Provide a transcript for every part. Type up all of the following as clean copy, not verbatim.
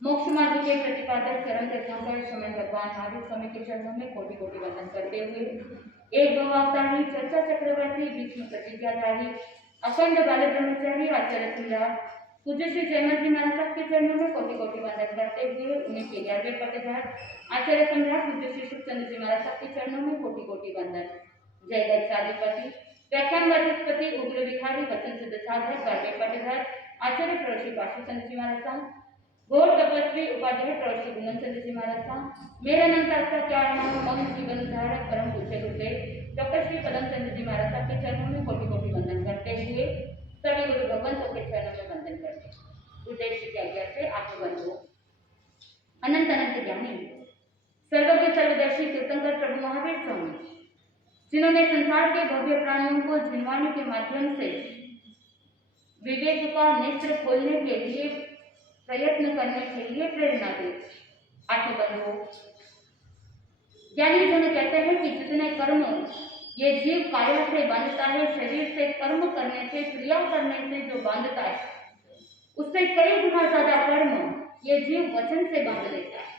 मोक्ष मार्ग के प्रतिपादक चरण तीर्थंकर समय भगवान महावीर स्वामी के चरणों में कोटि कोटि वंदन करते हुए एक भवावतारी चर्चा चक्रवर्ती विष्णु प्रतिज्ञाधारी अखंड बाल ब्रह्मचारी आचार्य तुल्य पूज्य श्री जयमत जी महाराज साहब के चरणों में कोटि कोटि वंदन करते हुए उन्हें के 11वें पटेदार आचार्य सम्राट पूज्य श्री सुखचंद्र जी महाराज साहब के चरणों में कोटि कोटि वंदन। जय गच्छाधिपति व्याख्यान वाचस्पति उग्र विहारी वचन सिद्ध साधक 12वें पटेदार आचार्य प्रवश्री पार्श्वचंद्र जी महाराज साहब गौर तपस्वी उपाध्याय प्रवश्री गुणन चंद्र जी महाराज साहब मेरा नाम का क्या नाम मौन जीवन धारक परम पूज्य गुरुदेव डॉक्टर श्री पदम चंद्र जी महाराज साहब के चरणों में कोटि कोटि वंदन करते हुए सभी गुरु भगवंतों के चरणों में वंदन करते गुरुदेव श्री की आज्ञा से आप बंधु अनंत अनंत ज्ञानी सर्वज्ञ सर्वदर्शी तीर्थंकर प्रभु महावीर स्वामी जिन्होंने संसार के भव्य प्राणियों को जिनवाणी के माध्यम से विवेक का नेत्र खोलने के लिए प्रयत्न करने के लिए प्रेरणा दी। आत्मबंधु ज्ञानी जन कहते हैं कि जितने कर्म ये जीव काया से बांधता है, शरीर से कर्म करने से क्रिया करने से जो बांधता है उससे कई गुना ज्यादा कर्म ये जीव वचन से बांध लेता है,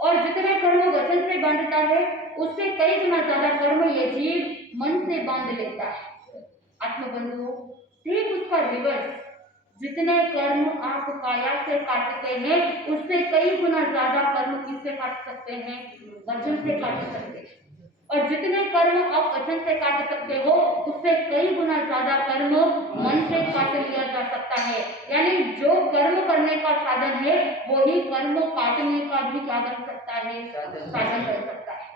और जितने कर्म वचन से बांधता है उससे कई गुना ज्यादा कर्म ये जीव मन से बांध लेता है। आत्मबंधु ठीक उसका रिवर्स, जितने कर्म आप काया से काटते हैं उससे कई गुना ज्यादा कर्म किससे काट सकते हैं? वचन से काट सकते हैं। और जितने कर्म आप वचन से काट सकते हो उससे कई गुना ज्यादा कर्म मन से काट लिया जा सकता है। यानी जो कर्म करने का साधन है वही कर्म काटने का भी क्या बन सकता है? साधन बन सकता है।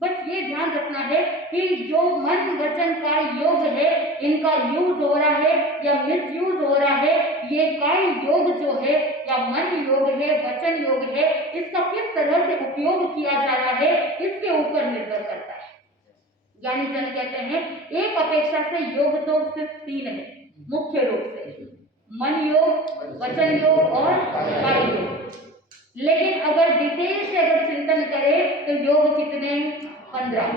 बस ये ध्यान रखना है कि जो मन वचन का योग है इनका यूज हो रहा है या मिस यूज हो रहा है, ये काय योग जो है या मन योग है वचन योग है इसका किस तरह से उपयोग किया जा रहा है इसके ऊपर निर्भर करता है। ज्ञानी जन कहते हैं एक अपेक्षा से योग तो सिर्फ 3 है मुख्य रूप से, मन योग, वचन योग और काय योग। लेकिन अगर डिटेल से अगर चिंतन करें तो योग कितने? 15।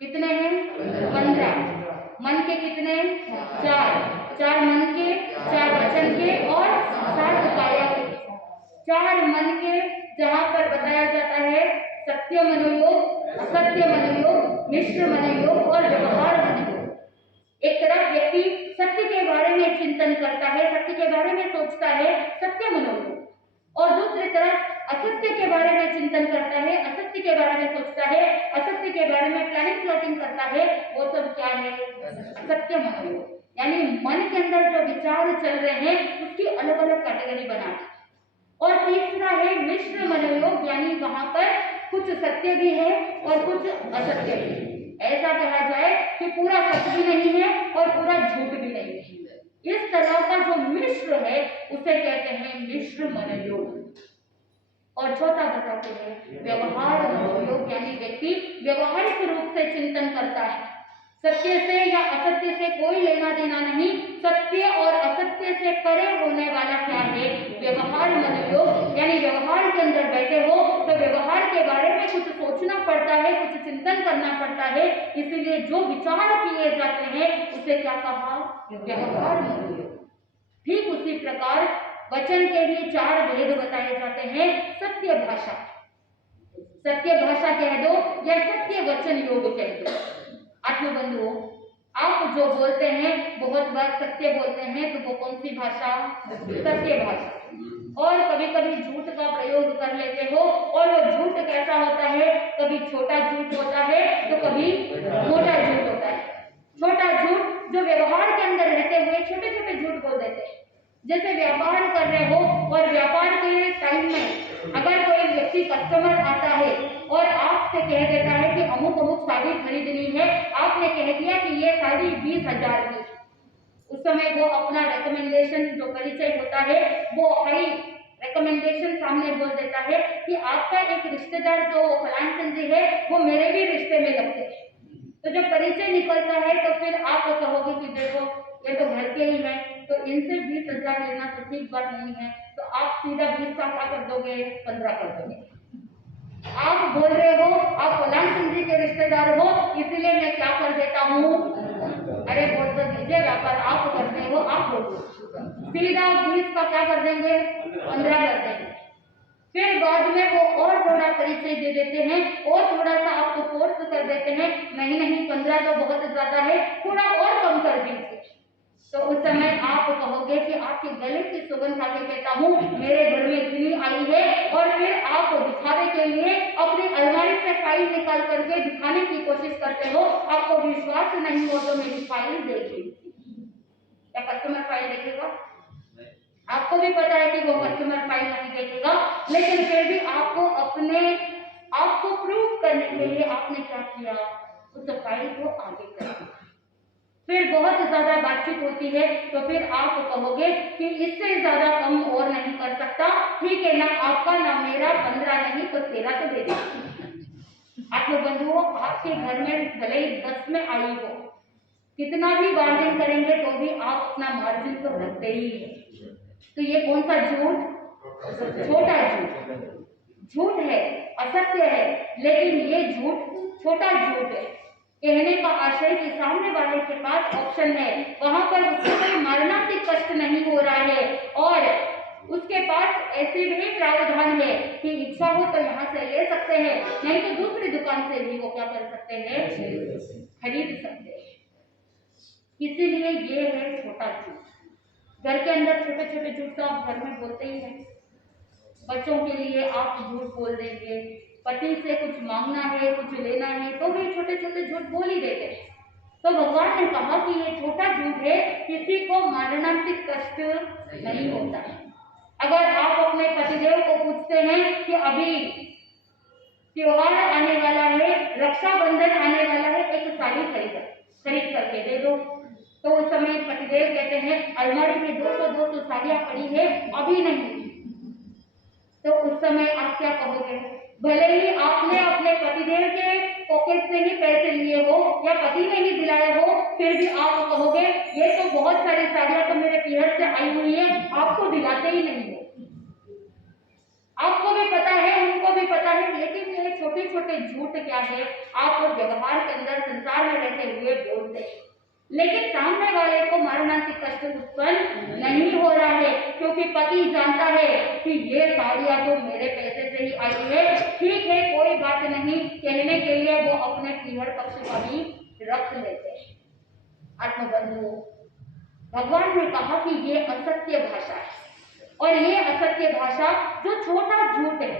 कितने हैं? 15। मन के कितने? 4 मन के, 4 वचन के और 7 काया के। 4 मन के जहाँ पर बताया जाता है सत्य मनोयोग, असत्य मनोयोग, मिश्र मनोयोग और व्यवहार मनोयोग। एक तरफ व्यक्ति सत्य के बारे में चिंतन करता है, सत्य के बारे में सोचता है, सत्य मनोयोग, और दूसरी तरफ असत्य के बारे में चिंतन करता है, असत्य के बारे में सोचता है, असत्य के बारे में प्लानिंग प्लॉटिंग करता है, वो सब क्या है? असत्य मनोयोग। यानी मन के अंदर जो विचार चल रहे हैं उसकी अलग अलग कैटेगरी बना। और तीसरा है मिश्र मनोयोग, यानी वहां पर कुछ सत्य भी है और कुछ असत्य भी है। ऐसा कहा जाए कि पूरा सत्य भी नहीं है और पूरा झूठ भी नहीं है। इस तरह का जो मिश्र है उसे कहते हैं मिश्र मनोयोग। और चौथा बताते हैं व्यवहार मनोयोग, यानी व्यक्ति व्यवहारिक रूप से चिंतन करता है, सत्य से या असत्य से कोई लेना देना नहीं, सत्य और असत्य से परे होने वाला क्या है? व्यवहार मनोयोग। यानी व्यवहार के अंदर बैठे हो तो व्यवहार के बारे में कुछ सोचना पड़ता है, कुछ चिंतन करना पड़ता है, इसीलिए जो विचार किए जाते हैं उसे क्या कहा? व्यवहार मनोयोग। ठीक उसी प्रकार वचन के लिए 4 भेद बताए जाते हैं। सत्य भाषा, सत्य भाषा कह दो या सत्य वचन योग कह दो। आत्मबंधुओं, आप जो बोलते हैं बहुत बार सत्य बोलते हैं तो वो कौन सी भाषा? सत्य भाषा। और कभी कभी झूठ का प्रयोग कर लेते हो, और वो झूठ कैसा होता है? कभी छोटा झूठ होता है तो कभी मोटा झूठ होता है। छोटा झूठ जो व्यवहार के अंदर रहते हुए छोटे छोटे झूठ बोल देते हैं। जैसे व्यापार कर रहे हो और व्यापार के टाइम में अगर कोई व्यक्ति कस्टमर आता है और आपसे कह देता है कि अमुक अमुक साड़ी खरीदनी है, आपने कह दिया कि ये साड़ी 20,000 की। उस समय वो अपना रिकमेंडेशन जो परिचय होता है वो हाई रिकमेंडेशन सामने बोल देता है कि आपका एक रिश्तेदार जो फलान जी है वो मेरे भी रिश्ते में लगते हैं। तो जब परिचय निकलता है तो फिर आप कहोगे कि देखो ये तो घर के ही है, तो इनसे 20,000 लेना तो ठीक बात नहीं है, तो आप सीधा 20 का क्या कर दोगे? 15 कर दोगे। आप बोल रहे हो आप फलान जी के रिश्तेदार हो, इसीलिए मैं क्या कर देता हूँ? अरे बोल तो दीजिएगा, पर आप करते हो आप बोलो। सीधा 20 का क्या कर देंगे, 15 कर देंगे। फिर बाद में वो और थोड़ा परिचय दे देते हैं और थोड़ा सा आपको फोर्स कर देते हैं, नहीं नहीं 15 तो बहुत ज्यादा है, थोड़ा और कम कर दीजिए। तो उस समय आप कहोगे कि आपके गले की सुगंध खा के कहता हूँ मेरे घर में इतनी आई है, और फिर आप दिखाने के लिए अपनी अलमारी से फाइल निकाल करके दिखाने की कोशिश करते हो। आपको विश्वास नहीं हो तो मेरी फाइल देखिए, क्या कस्टमर फाइल देखेगा? आपको भी पता है कि वो कस्टमर फाइल नहीं देखेगा, लेकिन फिर भी आपको अपने आपको प्रूव करने के लिए आपने क्या किया, उस फाइल को आगे कर दिया। फिर बहुत ज्यादा बातचीत होती है तो फिर आप कहोगे कि इससे ज्यादा कम और नहीं कर सकता, ठीक है ना आपका ना मेरा, 15 नहीं तो 13 तो दे दीजिए। आत्म बंधुओं, आपके घर में भले ही 10 में आई हो, कितना भी बार्गेन करेंगे तो भी आप अपना मार्जिन तो रखते ही है। तो ये कौन सा झूठ? छोटा झूठ है, असत्य है, लेकिन ये झूठ छोटा झूठ है। कहने का आशय कि सामने वाले के पास ऑप्शन है, वहां पर उसको कोई मरणांतिक कष्ट नहीं हो रहा है, और उसके पास ऐसे भी प्रावधान है कि इच्छा हो तो यहाँ से ले सकते हैं, नहीं तो दूसरी दुकान से भी वो क्या कर सकते हैं, खरीद सकते हैं। इसीलिए ये है छोटा झूठ। घर के अंदर छोटे छोटे झूठ तो आप घर में बोलते ही हैं। बच्चों के लिए आप झूठ बोल देंगे, पति से कुछ मांगना है, कुछ लेना है, तो भी छोटे छोटे झूठ बोल ही देते हैं। तो भगवान ने कहा कि ये छोटा झूठ है, किसी को मरणांतिक कष्ट नहीं होता है। अगर आप अपने पतिदेव को पूछते हैं कि अभी त्योहार आने वाला है, रक्षाबंधन आने वाला है, एक साड़ी खरीद करके दे दो, तो उस समय पतिदेव कहते हैं अलमारी में 200 साड़ियां पड़ी है, अभी नहीं। तो उस समय आप क्या कहोगे? भले ही आपने अपने पतिदेव के पॉकेट से ही पैसे लिए हो या पति ने ही दिलाए हो, फिर भी आप कहोगे ये तो बहुत सारी साड़ियां तो मेरे पीहर से आई हुई है, आपको दिलाते ही नहीं हो। आपको भी पता है, उनको भी पता है, लेकिन ये छोटे छोटे झूठ क्या है, आप व्यवहार के अंदर संसार में रहते हुए बोलते हैं, लेकिन सामने वाले को मरणांतिक कष्ट उत्पन्न नहीं हो रहा है, क्योंकि पति जानता है कि ये साड़ियां तो मेरे पैसे से ही आई है, ठीक है कोई बात नहीं, कहने के लिए वो अपने पीहर पक्ष का भी रख लेते हैं। आत्मबंधु, भगवान ने कहा कि ये असत्य भाषा है, और ये असत्य भाषा जो छोटा झूठ है,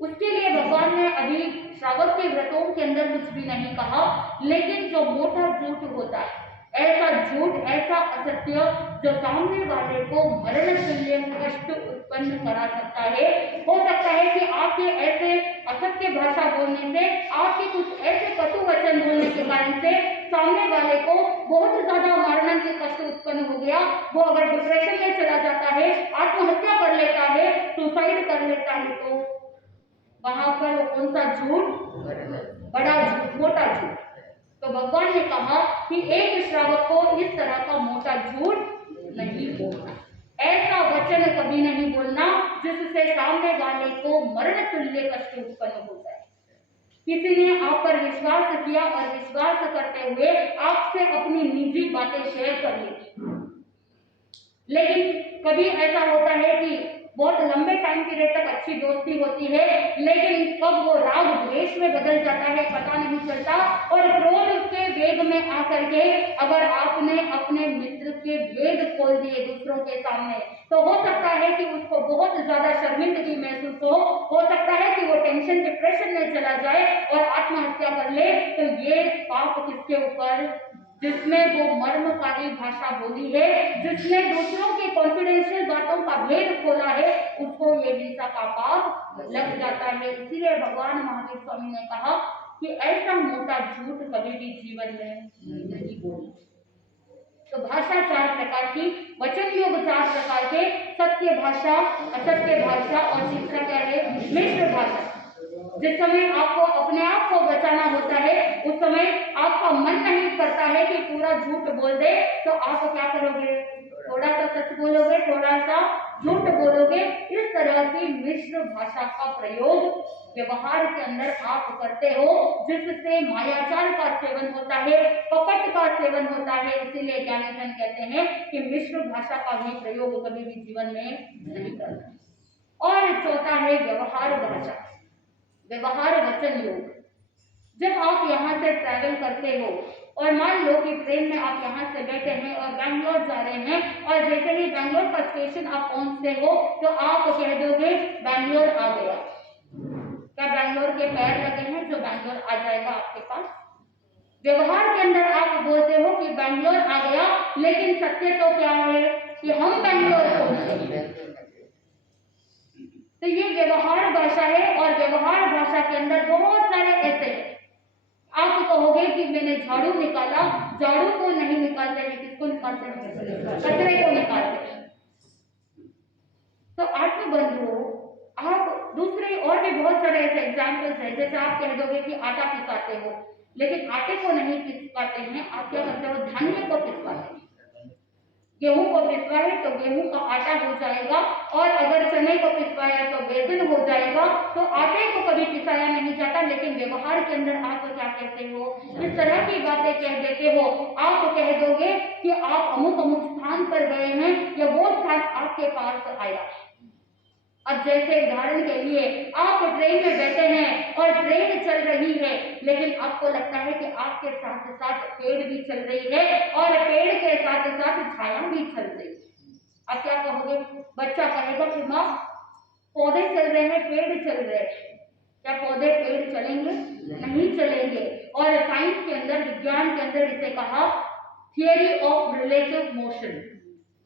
उसके लिए भगवान ने अभी श्रावक के व्रतों के अंदर कुछ भी नहीं कहा, लेकिन जो मोटा झूठ होता है, ऐसा झूठ, ऐसा असत्य जो सामने वाले को मरण तुल्य कष्ट उत्पन्न करा सकता है। हो सकता है कि आपके ऐसे असत्य भाषा बोलने से, आपके कुछ ऐसे कटु वचन बोलने के कारण से सामने वाले को बहुत ज्यादा मरणांतिक कष्ट उत्पन्न हो गया, वो अगर डिप्रेशन में चला जाता है, आत्महत्या कर लेता है, सुसाइड कर लेता है, तो वहां पर वो कौन सा झूठ? बड़ा झूठ, मोटा झूठ। तो भगवान ने कहा कि एक श्रावक को इस तरह का मोटा झूठ नहीं बोलना, ऐसा वचन कभी नहीं बोलना जिससे सामने वाले को मरण तुल्य कष्ट उत्पन्न हो जाए। किसी ने आप पर विश्वास किया और विश्वास करते हुए आपसे अपनी निजी बातें शेयर कर ली, लेकिन कभी ऐसा होता है कि बहुत लंबे टाइम पीरियड तक अच्छी दोस्ती होती है, लेकिन कब वो राग द्वेष में बदल जाता है पता नहीं चलता, और क्रोध के वेग में आकर के अगर आपने अपने मित्र के भेद खोल दिए दूसरों के सामने, तो हो सकता है कि उसको बहुत ज्यादा शर्मिंदगी महसूस हो सकता है कि वो टेंशन डिप्रेशन में चला जाए और आत्महत्या कर ले। तो ये पाप किसके ऊपर? जिसने वो मर्मकारी भाषा बोली है, जिसने दूसरों के कॉन्फिडेंशियल बातों का भेद खोला है, उसको ये हिंसा का पाप लग जाता है। इसीलिए भगवान महावीर स्वामी ने कहा कि ऐसा मोटा झूठ कभी भी जीवन में नहीं बोलना। तो भाषा 4 प्रकार की, वचन योग 4 प्रकार के, सत्य भाषा, असत्य भाषा, और तीसरा क्या है? मिश्र भाषा। जिस समय आपको अपने आप को बचाना होता है, उस समय आपका मन नहीं करता है कि पूरा झूठ बोल दे, तो आप क्या करोगे? थोड़ा सा सच बोलोगे, थोड़ा सा झूठ बोलोगे। इस तरह की मिश्र भाषा का प्रयोग व्यवहार के अंदर आप करते हो जिससे मायाचार का सेवन होता है, कपट का सेवन होता है। इसीलिए ज्ञानीजन कहते हैं कि मिश्र भाषा का भी प्रयोग कभी भी जीवन में नहीं करना। और चौथा है व्यवहार भाषा, व्यवहार वचन योग। जब आप यहाँ से ट्रैवल करते हो और मान लो कि ट्रेन में आप यहाँ से बैठे हैं और बैंगलोर जा रहे हैं, और जैसे ही बैंगलोर का स्टेशन आप पहुंचते हो तो आप कह दोगे बैंगलोर आ गया। क्या बैंगलोर के पैर लगे हैं जो बैंगलोर आ जाएगा आपके पास? व्यवहार के अंदर आप बोलते हो कि बैंगलोर आ गया, लेकिन सत्य तो क्या है कि हम बैंगलोर पहुंचे। तो ये व्यवहार भाषा है। और व्यवहार भाषा के अंदर बहुत सारे ऐसे हैं। आप कहोगे कि मैंने झाड़ू निकाला, झाड़ू को नहीं निकालते हैं, किसको निकालते हैं? कचरे को निकालते हैं। तो आत्मबंधुओं, आप दूसरे और भी बहुत सारे ऐसे एग्जाम्पल्स हैं। जैसे आप कह दोगे कि आटा पिसाते हो, लेकिन आटे को नहीं पिसवाते हैं, आप क्या करते हो? धान्य को पिसवाते हैं। गेहूं को पिसवाए तो गेहूं का आटा हो जाएगा, और अगर चने को पिसवाया तो बेसन हो जाएगा। तो आटे को कभी पिसाया नहीं जाता, लेकिन व्यवहार के अंदर आप क्या कहते हो? इस तरह की बातें कह देते हो। आप कह दोगे कि आप अमुक अमुक स्थान पर गए हैं या वो स्थान आपके पास आया। अब जैसे उदाहरण के लिए आप ट्रेन में बैठे हैं और ट्रेन चल रही है, लेकिन आपको लगता है कि आपके साथ साथ पेड़ भी चल रही है और पेड़ के साथ साथ छाया भी चल रही है। अब क्या कहोगे? बच्चा कहेगा कि माँ पौधे चल रहे हैं, पेड़ चल रहे हैं। क्या पौधे पेड़ चलेंगे? नहीं चलेंगे। और साइंस के अंदर, विज्ञान के अंदर इसे कहा थियरी ऑफ रिलेटिव मोशन,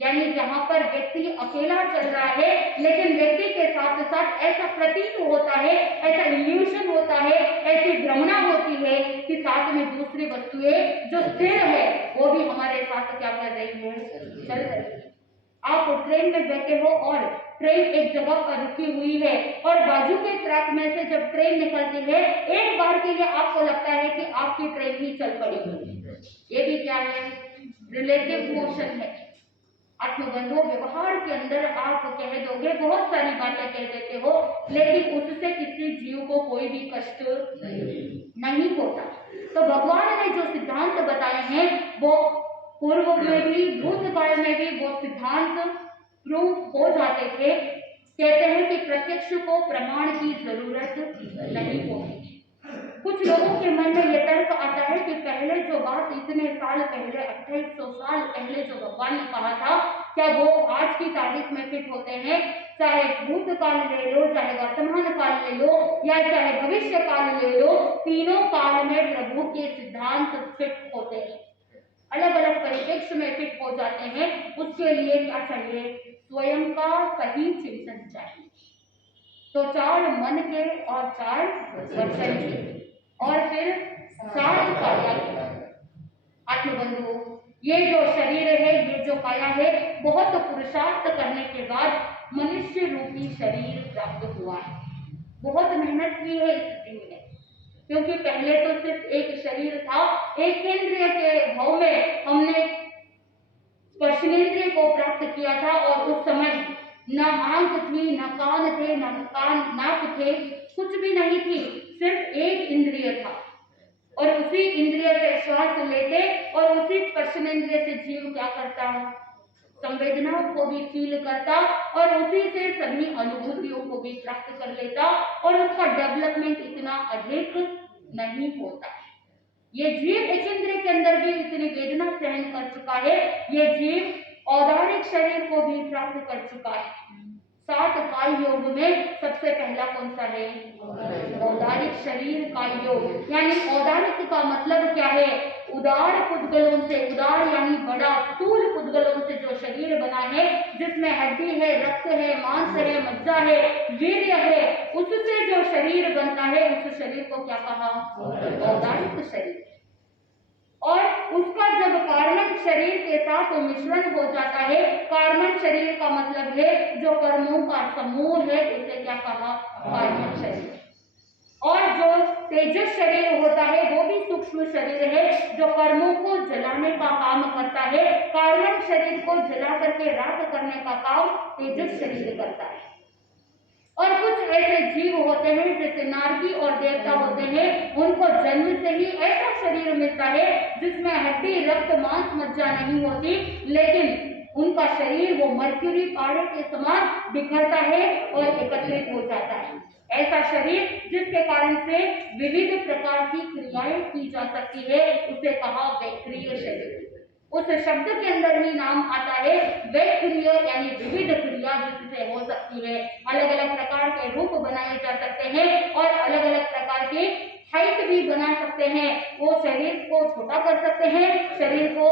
यानी जहां पर व्यक्ति अकेला चल रहा है, लेकिन व्यक्ति के साथ साथ ऐसा प्रतीत होता है, ऐसा इल्यूशन होता है, ऐसी भ्रमणा होती है कि साथ में दूसरी वस्तुएं जो स्थिर है वो भी हमारे साथ क्या कर रही है? चल रही है। आप ट्रेन में बैठे हो और ट्रेन एक जगह पर रुकी हुई है, और बाजू के ट्रैक में से जब ट्रेन निकलती है, एक बार के लिए आपको लगता है कि आपकी ट्रेन ही चल पड़ी है। ये भी क्या है? रिलेटिव मोशन है। आत्मबंधुओं, व्यवहार के अंदर आप कह दोगे, बहुत सारी बातें कह देते हो, लेकिन उससे किसी जीव को कोई भी कष्ट नहीं होता। तो भगवान ने जो सिद्धांत बताए हैं वो पूर्व में भी, भूतकाल में भी वो सिद्धांत प्रूव हो जाते थे। कहते हैं कि प्रत्यक्ष को प्रमाण की जरूरत नहीं होती। कुछ लोगों के मन में यह तर्क आता है कि पहले जो बात इतने साल पहले, 2800 साल पहले जो भगवान ने कहा था, क्या वो आज की तारीख में फिट होते हैं? चाहे भूतकाल ले लो, चाहे वर्तमान काल ले लो, या चाहे भविष्य काल ले लो, तीनों काल में प्रभु के सिद्धांत फिट होते हैं। अलग अलग परिप्रेक्ष्य में फिट हो जाते हैं। उसके लिए क्या चाहिए? स्वयं का सही चिंतन चाहिए। तो 4 मन के और 4 वचन के और फिर 7 काया के। आत्मबंधुओं, ये जो शरीर है, ये जो काया है, बहुत पुरुषार्थ करने के बाद मनुष्य रूपी शरीर प्राप्त हुआ है। बहुत मेहनत की है इस जीव ने, क्योंकि पहले तो सिर्फ एक शरीर था। एक इंद्रिय के भाव में हमने स्पर्शनेंद्रिय को प्राप्त किया था, और उस समय न आंख थी, न कान थे, न नाक थे, कुछ भी नहीं थी, सिर्फ एक इंद्रिय था। और उसी इंद्रिय से श्वास लेते और उसी स्पर्शनेंद्रिय से जीव क्या करता है? संवेदनाओं को भी फील करता और उसी से सभी अनुभूतियों को भी प्राप्त कर लेता, और उसका डेवलपमेंट इतना अधिक नहीं होता। ये जीव एक इंद्रिय के अंदर भी इतनी वेदना सहन कर चुका है। ये जीव औदारिक शरीर को भी प्राप्त कर चुका है। 7 काय योग में सबसे पहला कौन सा है? औदारिक शरीर का योग। यानी औदारिक का मतलब क्या है? उदार पुद्गलों से, उदार यानी बड़ा, स्थूल पुद्गलों से जो शरीर बना है, जिसमें हड्डी है, रक्त है, मांस है, मज्जा है, वीर्य है, उससे जो शरीर बनता है, उस शरीर को क्या कहा? औदारिक शरीर। और उसका जब कार्मण शरीर के साथ मिश्रण हो जाता है, कार्मण शरीर का मतलब है जो कर्मों का समूह है, उसे क्या कहा? कार्मण शरीर। और जो तेजस शरीर होता है वो भी सूक्ष्म शरीर है, जो कर्मों को जलाने का काम करता है। कार्मण शरीर को जला करके राख करने का काम तेजस शरीर करता है। और कुछ ऐसे जीव होते हैं जैसे नारकी और देवता होते हैं, उनको जन्म से ही ऐसा शरीर मिलता है जिसमें हड्डी रक्त मांस मज्जा नहीं होती, लेकिन उनका शरीर वो मर्क्यूरी पारे के समान बिखरता है और एकत्रित हो जाता है। ऐसा शरीर जिसके कारण से विविध प्रकार की क्रियाएं की जा सकती है, उसे कहा वैक्रिय शरीर। उस शब्द के अंदर ही नाम आता है वैक्रिय, यानी विविध क्रिया जिससे हो सकती है। अलग अलग प्रकार के रूप बनाए जा सकते हैं और अलग अलग प्रकार के हाइट भी बना सकते हैं। वो शरीर को छोटा कर सकते हैं, शरीर को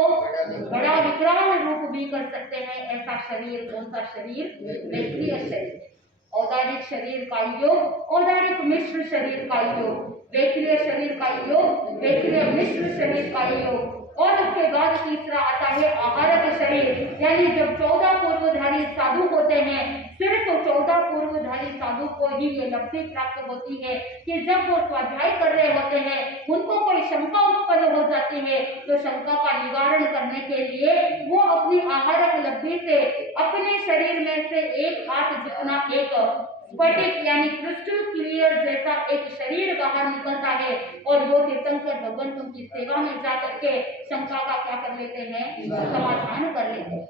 बड़ा विकराल रूप भी कर सकते हैं। ऐसा शरीर कौन सा शरीर? वैक्रिय शरीर। औदारिक शरीर का योग, औदारिक मिश्र शरीर का योग, वैक्रिय शरीर का योग, वैक्रिय मिश्र शरीर का योग। और उसके बाद तीसरा आता है आहारक शरीर, यानी जब 14 पूर्वधारी साधु होते हैं, सिर्फ 14 पूर्वधारी साधु को ही ये लब्धि प्राप्त होती है कि जब वो स्वाध्याय कर रहे होते हैं, उनको कोई शंका उत्पन्न हो जाती है, तो शंका का निवारण करने के लिए वो अपनी आहारक लब्धि से अपने शरीर में से एक हाथ जितना एक स्फटिक यानी क्रिस्टल क्लियर जैसा एक शरीर बाहर निकलता है और वो तीर्थंकर भगवंतों की सेवा में जाकर के शंका का क्या कर लेते हैं? समाधान कर लेते हैं।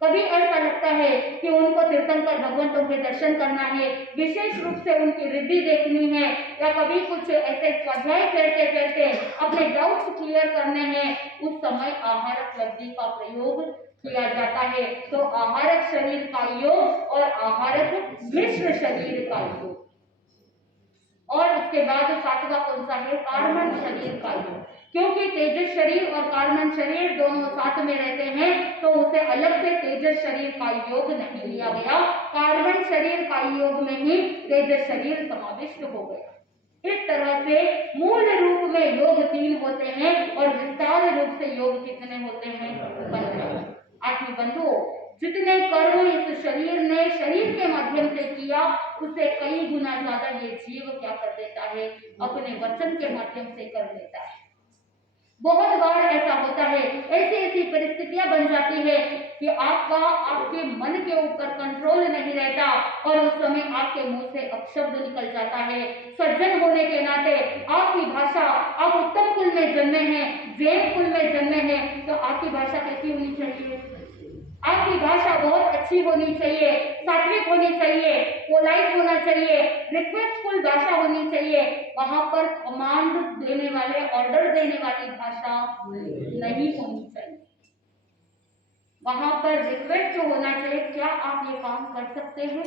कभी ऐसा लगता है कि उनको तीर्थंकर भगवंतों के दर्शन करना है, विशेष रूप से उनकी रिद्धि देखनी है, या कभी कुछ ऐसे स्वाध्याय करते करते अपने डाउट्स क्लियर करने हैं, उस समय आहारक लब्धि का प्रयोग किया जाता है। तो आहारक शरीर का योग और आहारक मिश्र शरीर का योग। और उसके बाद सातवां कौन सा है? कार्मण शरीर का योग। क्योंकि तेजस शरीर और कार्मण शरीर दोनों साथ में रहते हैं, तो उसे अलग से तेजस शरीर का योग नहीं लिया गया, कार्मण शरीर का योग में ही तेजस शरीर समाविष्ट हो गया। इस तरह से मूल रूप में योग 3 होते हैं और विस्तार रूप से योग कितने होते हैं? 15। आत्मी बंधुओं, जितने कर्म इस शरीर ने शरीर के माध्यम से किया, उससे कई गुना ज्यादा ये जीव क्या कर देता है? अपने वचन के माध्यम से कर लेता है। बहुत बार ऐसा होता है, ऐसी ऐसी परिस्थितियां बन जाती है कि आपके मन के ऊपर कंट्रोल नहीं रहता और उस समय आपके मुंह से अपशब्द निकल जाता है। सज्जन होने के नाते आपकी भाषा, आप उत्तम कुल में जन्मे हैं, जैन कुल में जन्मे हैं, तो आपकी भाषा कैसी होनी चाहिए? आपकी भाषा बहुत अच्छी होनी चाहिए, सात्विक होनी चाहिए, पोलाइट होना चाहिए, रिक्वेस्टफुल भाषा होनी चाहिए। वहां पर कमांड देने वाले, ऑर्डर देने वाली भाषा नहीं होनी चाहिए। वहां पर रिक्वेस्ट होना चाहिए, क्या आप ये काम कर सकते हैं?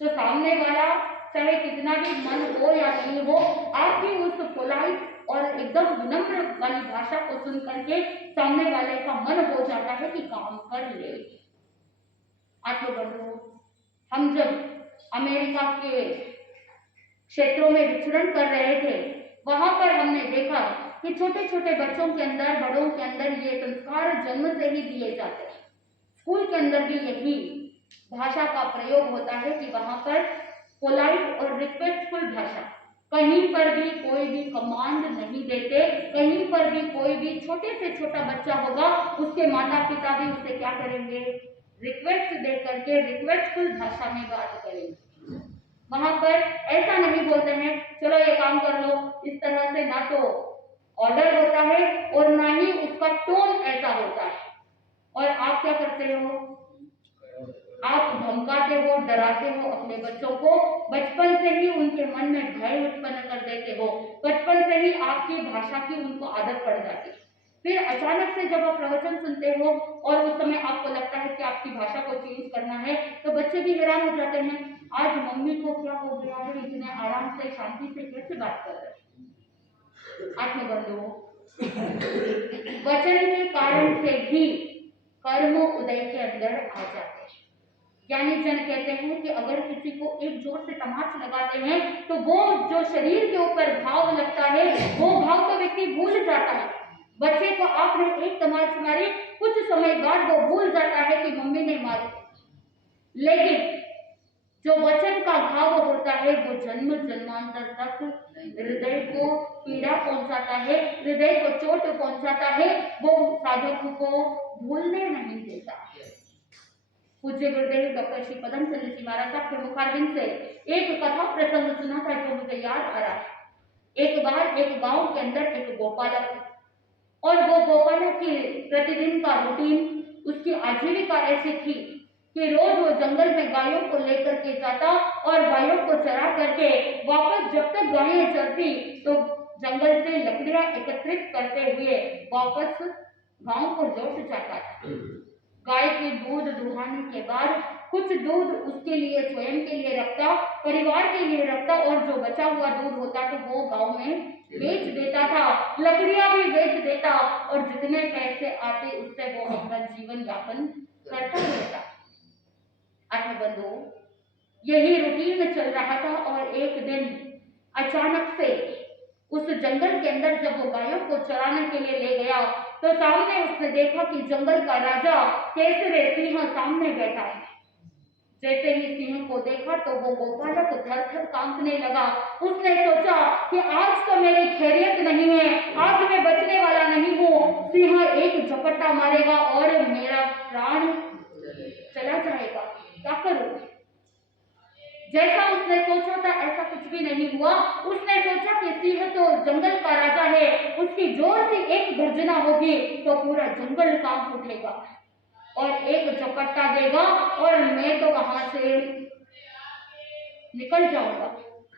तो सामने वाला चाहे कितना भी मन हो या नहीं हो, आपकी उस पोलाइट और एकदम विनम्र वाली भाषा को सुन करके सामने वाले का मन हो जाता है कि काम कर ले। आगे बढ़ो। हम जब अमेरिका के क्षेत्रों में विचरण कर रहे थे, वहां पर हमने देखा कि छोटे छोटे बच्चों के अंदर, बड़ों के अंदर ये संस्कार जन्म से ही दिए जाते हैं। स्कूल के अंदर भी यही भाषा का प्रयोग होता है कि वहां पर पोलाइट और रिक्वेस्टफुल भाषा, कहीं पर भी कोई भी कमांड नहीं देते, कहीं पर भी कोई भी छोटे से छोटा बच्चा होगा, उसके माता पिता भी उसे क्या करेंगे? रिक्वेस्ट दे करके रिक्वेस्टफुल भाषा में बात करेंगे। वहां पर ऐसा नहीं बोलते हैं चलो ये काम कर लो, इस तरह से ना तो ऑर्डर होता है और ना ही उसका टोन ऐसा होता है। और आप क्या करते हो? आप धमकाते हो, डराते हो अपने बच्चों को, बचपन से ही उनके मन में भय उत्पन्न कर देते हो, बचपन से ही आपकी भाषा की उनको आदत पड़ जाती है। फिर अचानक से जब आप प्रवचन सुनते हो और उस समय आपको लगता है कि आपकी भाषा को चेंज करना है, तो बच्चे भी हैरान हो जाते हैं, आज मम्मी को क्या हो गया है, इतने आराम से शांति से कैसे बात कर रहे हैं? आत्मबंधुओं, वचन के कारण से भी कर्म उदय के अंदर आ जाते हैं। ज्ञानी जन कहते हैं कि अगर किसी को एक जोर से तमाच लगाते हैं, तो वो जो शरीर के ऊपर भाव लगता है, वो भाव तो व्यक्ति भूल जाता है। बच्चे को आपने एक तमाच मारी, कुछ समय बाद वो भूल जाता है कि मम्मी ने मारी, लेकिन जो वचन का भाव होता है वो जन्म जन्मांतर तक हृदय को पीड़ा पहुंचाता है, हृदय को चोट पहुंचाता है, वो साधक को भूलने नहीं देता है। पूज्य गुरुदेव डॉक्टर श्री पदम चंद्र जी महाराज साहब के मुखारबिंद से एक कथा प्रसंग सुना था जो मुझे याद आ रहा है। एक बार एक गांव के अंदर एक गोपालक और वो गोपालक की प्रतिदिन का रूटीन, उसकी आजीविका ऐसी थी कि रोज वो जंगल में गायों को लेकर के जाता और गायों को चरा करके वापस जब तक गायें चरती तो जंगल से लकड़ियां एकत्रित करते हुए वापस गांव को लौट जाता था। गाय के दूध दुहाने के बाद कुछ दूध उसके लिए स्वयं के लिए रखता, परिवार के लिए रखता और जो बचा हुआ दूध होता तो वो गांव में बेच देता था, लकड़ियां भी बेच देता और जितने पैसे आते उससे वो अपना जीवन यापन करता रहता। आठ बंधु, यही रूटीन चल रहा था और एक दिन अचानक से उस जंगल के अंदर जब वो गायों को चराने के लिए ले गया तो सामने उसने देखा कि जंगल का राजा केसरे सिंह सामने बैठा है। जैसे ही सिंह को देखा तो वो गोपालक थर-थर कांपने लगा। उसने सोचा कि आज तो मेरी खैरियत नहीं है, आज मैं बचने वाला नहीं हूँ। सिंह एक झपट्टा मारेगा और मेरा प्राण चला जाएगा, क्या करूं? जैसा उसने सोचा था ऐसा कुछ भी नहीं हुआ। उसने सोचा कि सिंह तो जंगल का राजा है, उसकी जोर से एक गर्जना होगी तो पूरा जंगल कांप उठेगा और एक झपट्टा देगा और मैं तो वहां से निकल जाऊंगा।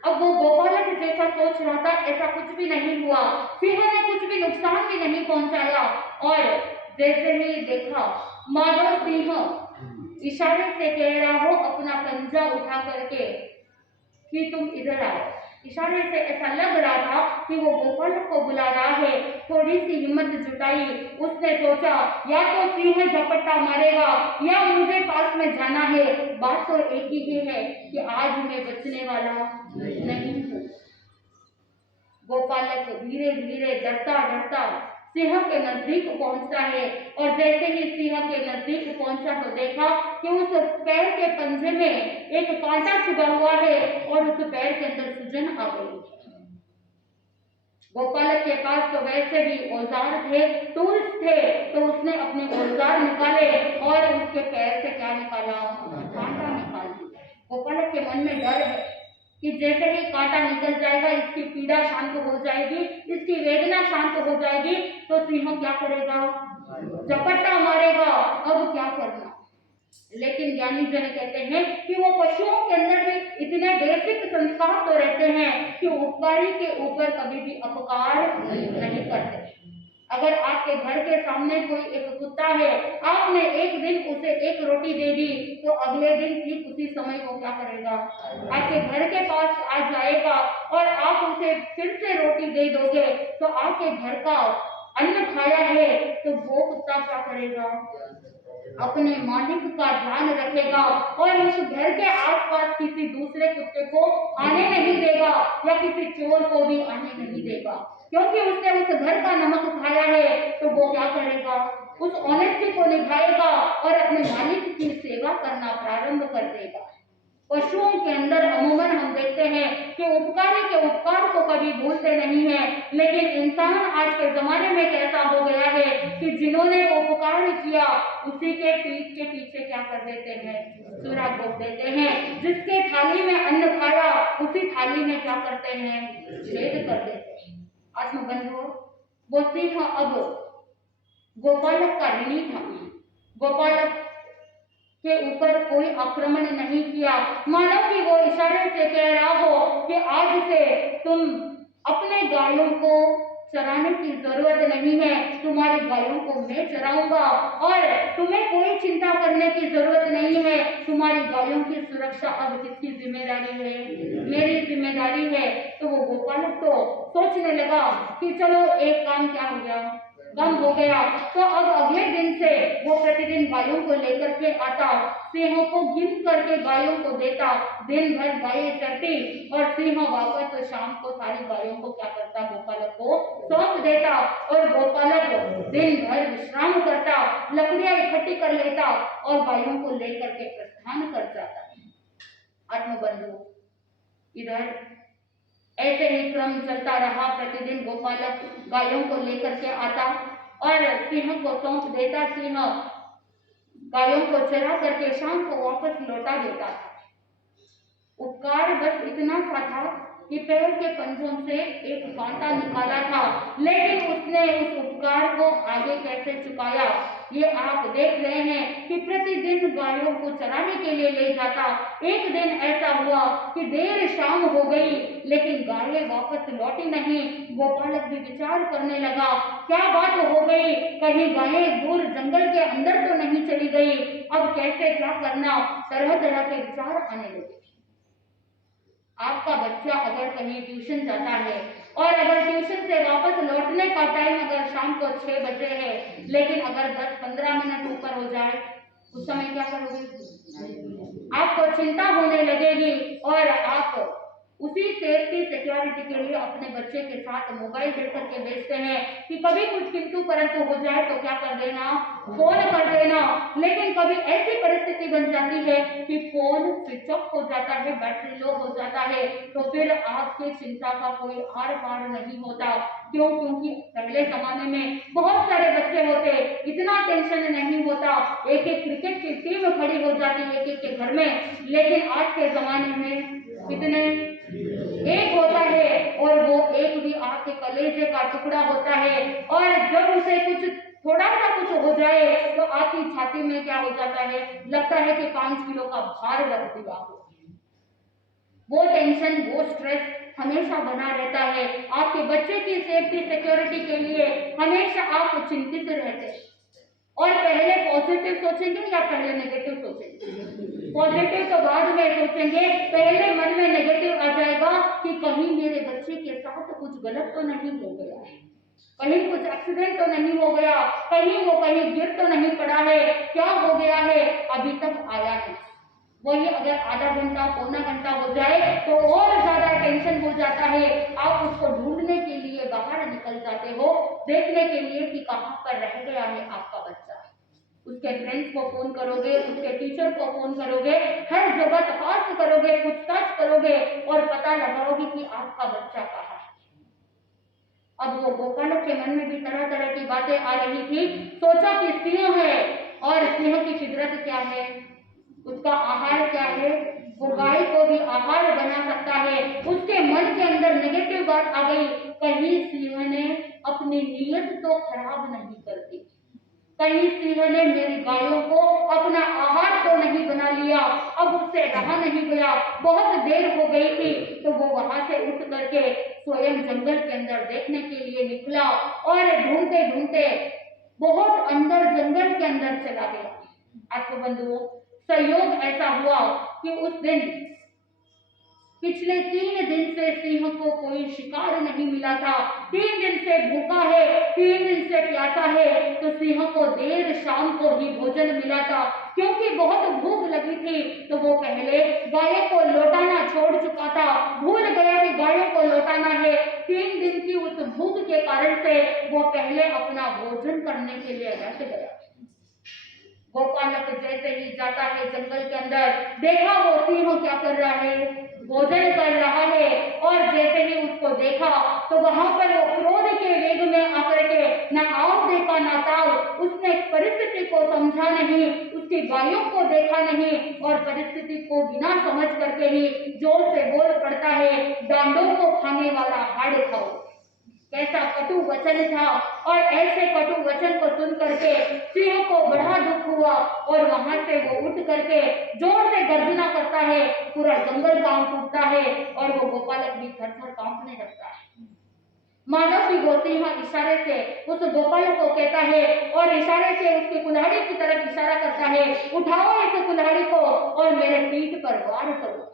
अब वो गोपालक जैसा सोच रहा था ऐसा कुछ भी नहीं हुआ। सिंह ने कुछ भी नुकसान भी नहीं पहुंचाया और जैसे ही देखा मानो सिंह इशारे से कह रहा हो अपना पंजा उठा करके कि तुम इधर आओ। इशारे से ऐसा लग रहा था कि वो गोपालक को बुला रहा है। थोड़ी सी हिम्मत जुटाई, उसने सोचा या तो सिंह झपट्टा मारेगा या मुझे पास में जाना है। बात तो एक ही है कि आज मैं बचने वाला नहीं हूँ। गोपालक धीरे धीरे डरता डरता सिंह के नजदीक पहुंचता है और जैसे ही सिंह के नजदीक पहुंचा तो देखा कि उस पैर के पंजे में एक कांटा छुपा हुआ है और उस पैर के अंदर सूजन आ गई। गोपालक के पास तो वैसे भी औजार थे, टूल्स थे, तो उसने अपने औजार निकाले और उसके पैर से क्या निकाला? कांटा निकाल दिया। गोपालक के मन में डर है कि जैसे ही कांटा निकल जाएगा इसकी पीड़ा शांत हो जाएगी, इसकी वेदना शांत हो जाएगी तो सिंह क्या करेगा? झपट्टा मारेगा। अब क्या करना? लेकिन ज्ञानी जन कहते हैं कि वो पशुओं के अंदर भी इतने बेसिक संस्कार तो रहते हैं कि उपकारी के ऊपर कभी भी अपकार नहीं करते। अगर आपके घर के सामने कोई एक कुत्ता है, आपने एक दिन उसे एक रोटी दे दी तो अगले दिन ठीक उसी समय वो क्या करेगा? आपके घर के पास आ जाएगा और आप उसे फिर से रोटी दे दोगे तो आपके घर का अन्न खाया है तो वो कुत्ता क्या करेगा? अपने मालिक का ध्यान रखेगा और उस घर के आसपास किसी दूसरे कुत्ते को आने नहीं देगा या किसी चोर को भी आने नहीं देगा, क्योंकि उसने उस घर का नमक खाया है। तो वो क्या करेगा? उस ऑनेस्टी को निभाएगा और अपने मालिक की सेवा करना प्रारंभ कर देगा। पशुओं के अंदर अमूमन हम देखते हैं कि उपकारी के उपकार को कभी भूलते नहीं है, लेकिन इंसान आज के जमाने में कैसा हो गया है कि जिन्होंने वो उपकार किया उसी के पीठ के पीछे क्या कर देते हैं? सुराग ठोक देते हैं। जिसके थाली में अन्न खाया उसी थाली में क्या करते हैं? छेद कर देते हैं। आत्मबंधु, वो सिंह अब गोपालक का ऋणी था। गोपालक के ऊपर कोई आक्रमण नहीं किया, मानो कि वो इशारे से कह रहा हो कि आज से तुम अपने गायों को चराने की जरूरत नहीं है, तुम्हारी गायों को मैं चराऊंगा और तुम्हें कोई चिंता करने की जरूरत नहीं है। तुम्हारी गायों की सुरक्षा अब किसकी जिम्मेदारी है? मेरी जिम्मेदारी है। तो वो गोपालक तो सोचने लगा कि चलो एक काम क्या हो गया, कम हो गया। तो अब अगले दिन से वो प्रतिदिन गायों को लेकर के आता, सिंहों को गिन करके गायों को देता, दिन भर गायें चरती और सिंह वापस शाम को सारी गायों को क्या करता? गोपालक को सौंप देता और गोपालक दिन भर विश्राम करता, लकड़ियां इकट्ठी कर लेता और गायों को लेकर के प्रस्थान कर जाता। आत्मबंधु, इधर ऐसे ही क्रम चलता रहा। प्रतिदिन गोपालक गायों को लेकर के आता और सिंह को सौंप देता। सिंह गायों को चरा करके शाम को वापस लौटा देता था। उपकार बस इतना सा था कि पैर के पंजों से एक कांटा निकाला था, लेकिन उसने उस उपकार को आगे कैसे चुकाया ये आप देख रहे हैं कि प्रतिदिन गायों को चराने के लिए ले जाता। एक दिन ऐसा हुआ कि देर शाम हो गई लेकिन गायें वापस लौटी नहीं। गोपालक भी विचार करने लगा, क्या बात हो गई, कहीं गायें दूर जंगल के अंदर तो नहीं चली गई, अब कैसे क्या करना, तरह तरह के विचार आने लगे। आपका बच्चा अगर कहीं ट्यूशन जाता है और अगर ट्यूशन से वापस लौटने का टाइम अगर शाम को 6 बजे है, लेकिन अगर 10-15 मिनट ऊपर हो जाए, उस समय क्या करोगे? आपको चिंता होने लगेगी और आप उसी सेफ्टी सिक्योरिटी के लिए अपने बच्चे के साथ मोबाइल दे करके भेजते हैं कि कभी कुछ किंतु परंतु हो जाए तो क्या कर देना, फोन कर देना। लेकिन कभी ऐसी परिस्थिति बन जाती है कि फोन स्विच ऑफ हो जाता है, बैटरी लो हो जाता है, तो फिर आपके चिंता का कोई आर पार नहीं होता। क्यों? क्योंकि पहले जमाने में बहुत सारे बच्चे होते, इतना टेंशन नहीं होता, एक एक क्रिकेट की टीम खड़ी हो जाती एक एक के घर में। लेकिन आज के जमाने में कितने एक होता है और वो एक भी आपके कलेजे का टुकड़ा होता है, और जब उसे कुछ थोड़ा सा कुछ हो जाए तो आपकी छाती में क्या हो जाता है, लगता है कि 5 किलो का भार रख दिया हो। वो टेंशन, वो स्ट्रेस हमेशा बना रहता है। आपके बच्चे की सेफ्टी सिक्योरिटी के लिए हमेशा आप चिंतित रहते हैं। और पहले पॉजिटिव सोचेंगे या पहले नेगेटिव सोचेंगे? पॉजिटिव तो बाद में सोचेंगे, पहले मन में नेगेटिव आ जाएगा कि कहीं मेरे बच्चे के साथ कुछ गलत तो नहीं हो गया है, कहीं कुछ एक्सीडेंट तो नहीं हो गया, कहीं वो कहीं गिर तो नहीं पड़ा है, क्या हो गया है, अभी तक आया नहीं। वही अगर आधा घंटा पौना घंटा हो जाए तो और ज्यादा टेंशन हो जाता है। आप उसको ढूंढने के लिए बाहर निकल जाते हो, देखने के लिए कि कहाँ पर रह गया है आपका बच्चा। उसके फ्रेंड्स को फोन करोगे, उसके टीचर को फोन करोगे, हर जगह तपास करोगे, पूछताछ करोगे और पता लगाओगे कि आपका बच्चा कहाँ है। अब वो गोपालक के मन में भी तरह तरह की बातें आ रही थी। सोचा कि सिंह है और सिंह की फितरत क्या है, उसका आहार क्या है, वो गाय को भी आहार बना सकता है। उसके मन के अंदर नेगेटिव बात आ गई, कहीं सिंह ने अपनी नीयत तो खराब नहीं कर दी, कहीं सिंह ने मेरी गायों को अपना आहार तो नहीं बना लिया। अब उससे रहा नहीं गया, बहुत देर हो गई थी, तो वो वहां से उठ करके स्वयं जंगल के अंदर देखने के लिए निकला और ढूंढते ढूंढते बहुत अंदर जंगल के अंदर चला गया। आपको बंधुओं, संयोग ऐसा हुआ कि उस दिन पिछले 3 दिन से सिंह को कोई शिकार नहीं मिला था। 3 दिन से भूखा है, 3 दिन से प्यासा है, तो सिंह को देर शाम को ही भोजन मिला था। क्योंकि बहुत भूख लगी थी तो वो पहले गायों को लौटाना छोड़ चुका था, भूल गया कि गायों को लौटाना है। 3 दिन की उस भूख के कारण से वो पहले अपना भोजन करने के लिए रख गया। गोपालक जैसे ही जाता है जंगल के अंदर, देखा वो सिंह क्या कर रहा है, भोजन कर रहा है, और जैसे ही उसको देखा तो वहां पर वो क्रोध के वेग में आकर के न आव देखा न ताव, उसने परिस्थिति को समझा नहीं, उसकी गायों को देखा नहीं, और परिस्थिति को बिना समझ करके ही जोर से बोल पड़ता है, डांडों को खाने वाला हाड़ खाओ। कैसा कटु वचन था, और ऐसे कटु वचन को सुन करके सिंह को बड़ा दुख हुआ और वहां से वो उठ करके जोर से गर्जना करता है, पूरा जंगल कांप उठता है और वो गोपालक भी थर-थर कांपने लगता है। मानो कि वो सिंह इशारे से उस गोपालक को कहता है और इशारे से उसकी कुल्हाड़ी की तरफ इशारा करता है, उठाओ इस कुल्हाड़ी को और मेरे पीठ पर वार करो।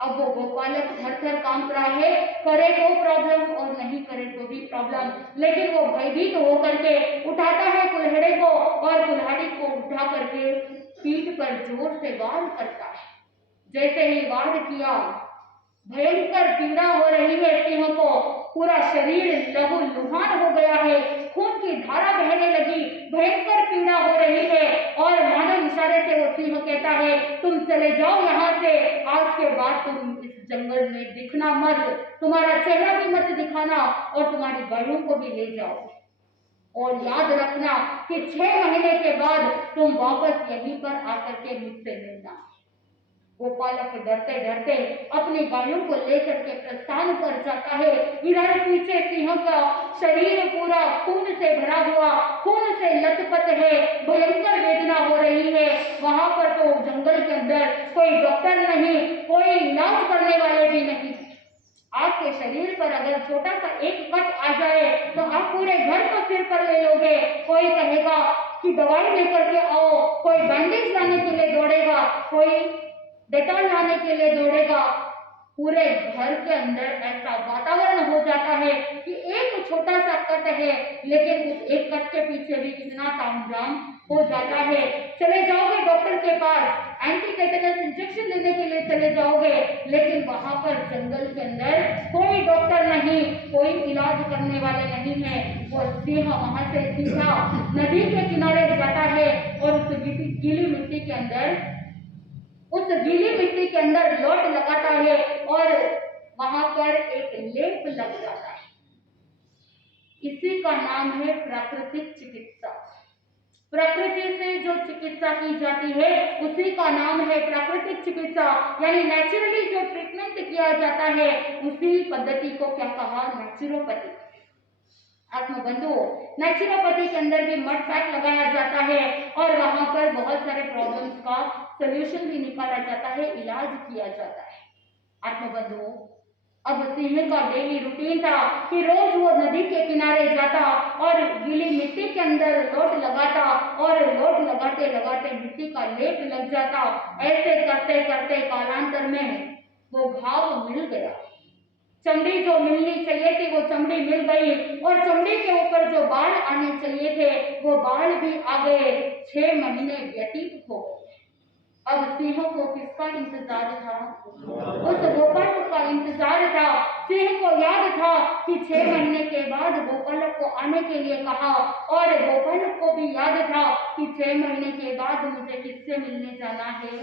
अब वो गोपालक थर-थर कांप रहा है, करे तो प्रॉब्लम और नहीं करे तो भी प्रॉब्लम, लेकिन वो भयभीत होकर के उठाता है कुल्हाड़ी को और कुल्हाड़ी को उठा करके पीठ पर जोर से वार करता है। जैसे ही वार किया, भयंकर पीड़ा हो रही है सिंह को, पूरा शरीर लहू लुहान हो गया है, खून की धारा बहने लगी, भयंकर पीड़ा हो रही है, और मानो इशारे से वो सिंह कहता है, तुम चले जाओ यहाँ से, आज के बाद तुम इस जंगल में दिखना मत, तुम्हारा चेहरा भी मत दिखाना और तुम्हारी गायों को भी ले जाओ। और याद रखना कि 6 महीने के बाद तुम वापस यहीं पर आकर के मुझसे मिलना। गोपालक डरते डरते अपनी गायों को लेकर के प्रस्थान कर जाता है। इधर पीछे सिंह का शरीर पूरा खून से भरा हुआ, खून से लथपथ है, भयंकर वेदना हो रही है। वहां पर तो जंगल के अंदर कोई डॉक्टर नहीं, कोई इलाज करने वाले भी नहीं। आपके शरीर पर अगर छोटा सा एक कट आ जाए तो आप पूरे घर को सिर पर ले लोगे। कोई कहेगा कि दवाई लेकर के आओ, कोई बैंडेज लाने के लिए दौड़ेगा, कोई डेटॉल लाने के लिए दौड़ेगा। पूरे घर के अंदर ऐसा वातावरण हो जाता है कि एक छोटा सा कट है, लेकिन उस एक कट के पीछे भी कितना तामझाम हो जाता है। चले जाओगे डॉक्टर के पास, एंटी टेटनस इंजेक्शन लेने के लिए चले जाओगे, लेकिन वहां पर जंगल के अंदर कोई डॉक्टर नहीं, कोई इलाज करने वाले नहीं है। वो सिंह वहां से सीधा नदी के किनारे जाता है और उस गीली मिट्टी के अंदर लोट लगाता है और वहां पर एक लेप लग जाता है। इसी का नाम है प्राकृतिक चिकित्सा। प्रकृति से जो चिकित्सा की जाती है उसी का नाम है प्राकृतिक चिकित्सा, यानी नेचुरली जो ट्रीटमेंट किया जाता है उसी पद्धति को क्या कहा, नेचुरोपैथी। आत्मबंधुओं, नेचुरोपैथी के अंदर भी मड पैक लगाया जाता है और वहां पर बहुत सारे प्रॉब्लम्स का सोल्यूशन भी निकाला जाता है, इलाज किया जाता है। आत्मबंधुओं, अब सिंह का डेली रूटीन था कि रोज वो नदी के किनारे जाता और गीली मिट्टी के अंदर लोट लगाता और लोट लगाते लगाते मिट्टी का लेप लग जाता। ऐसे करते करते कालांतर में वो घाव मिल गया। चमड़ी जो मिलनी चाहिए थी वो चमड़ी मिल गई और चमड़ी के ऊपर जो बाल आने चाहिए थे वो बाल भी आ गए। 6 महीने व्यतीत हो गए। अब सिंह को किसका इंतजार था? उस गोपालक का इंतजार था। सिंह को याद था कि 6 महीने के बाद गोपालक को आने के लिए कहा और गोपालक को भी याद था कि 6 महीने के बाद मुझे किससे मिलने जाना है?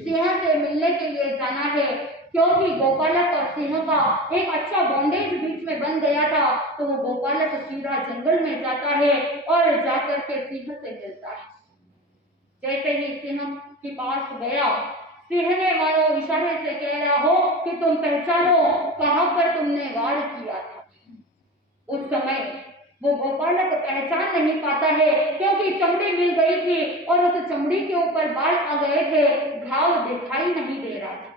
सिंह से मिलने के लिए जाना है। क्योंकि गोपालक और सिंह का एक अच्छा बॉन्डेज बीच में बन गया था, तो वो गोपालक सीधा जंगल में जाता है और जाकर के सिंह से मिलता है। जैसे ही सिंह के पास गया, सिंह ने मानो इशारे से कह रहा हो कि तुम पहचानो कहां पर तुमने वार किया था। उस समय वो गोपालक पहचान नहीं पाता है क्योंकि चमड़ी मिल गई थी और उस चमड़ी के ऊपर बाल आ गए थे, घाव दिखाई नहीं दे रहा था।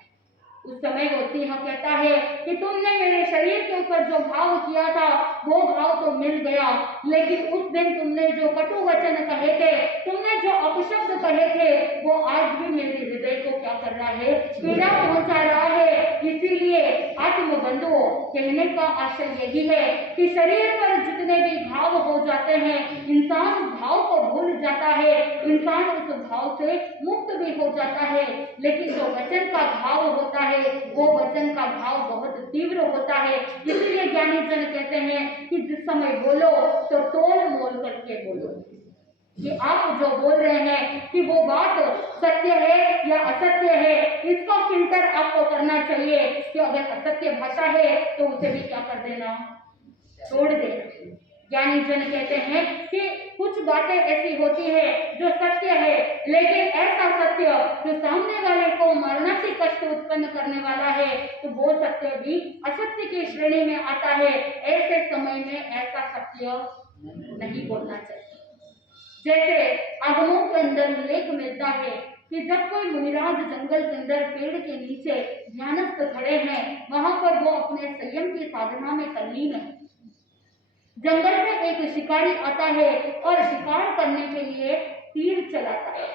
उस समय वो सिंह कहता है कि तुमने मेरे शरीर के ऊपर जो घाव किया था वो घाव तो मिल गया, लेकिन उस दिन तुमने जो कटु वचन कहे थे, तुमने जो अपशब्द कहे थे, वो आज भी मेरे हृदय को क्या कर रहा है, पीड़ा पहुंचा रहा है। इसीलिए आत्मबंधुओं, कहने का आशय यही है कि शरीर पर जितने भी घाव हो जाते हैं, इंसान घाव को भूल जाता है, इंसान उस घाव से मुक्त भी हो जाता है, लेकिन जो वचन का घाव होता है वो वचन का घाव बहुत तीव्र होता है। इसीलिए ज्ञानी जन कहते हैं कि जिस समय बोलो तो तोल मोल करके बोलो, कि आप जो बोल रहे हैं कि वो बात सत्य है या असत्य है, इसका फिल्टर आपको करना चाहिए कि अगर असत्य भाषा है तो उसे भी क्या कर देना, छोड़ देना। ज्ञानी जन कहते हैं कि कुछ बातें ऐसी होती है जो सत्य है, लेकिन ऐसा सत्य जो सामने वाले को मरणांतिक कष्ट उत्पन्न करने वाला है, तो वो सत्य भी असत्य की श्रेणी में आता है। ऐसे समय में ऐसा सत्य नहीं बोलना चाहिए। जैसे आगमों के अंदर उल्लेख मिलता है कि जब कोई मुनिराज जंगल के अंदर पेड़ के नीचे ध्यानस्थ खड़े हैं, वहां पर वो अपने संयम की साधना में तल्लीन है। जंगल में एक शिकारी आता है और शिकार करने के लिए तीर चलाता है,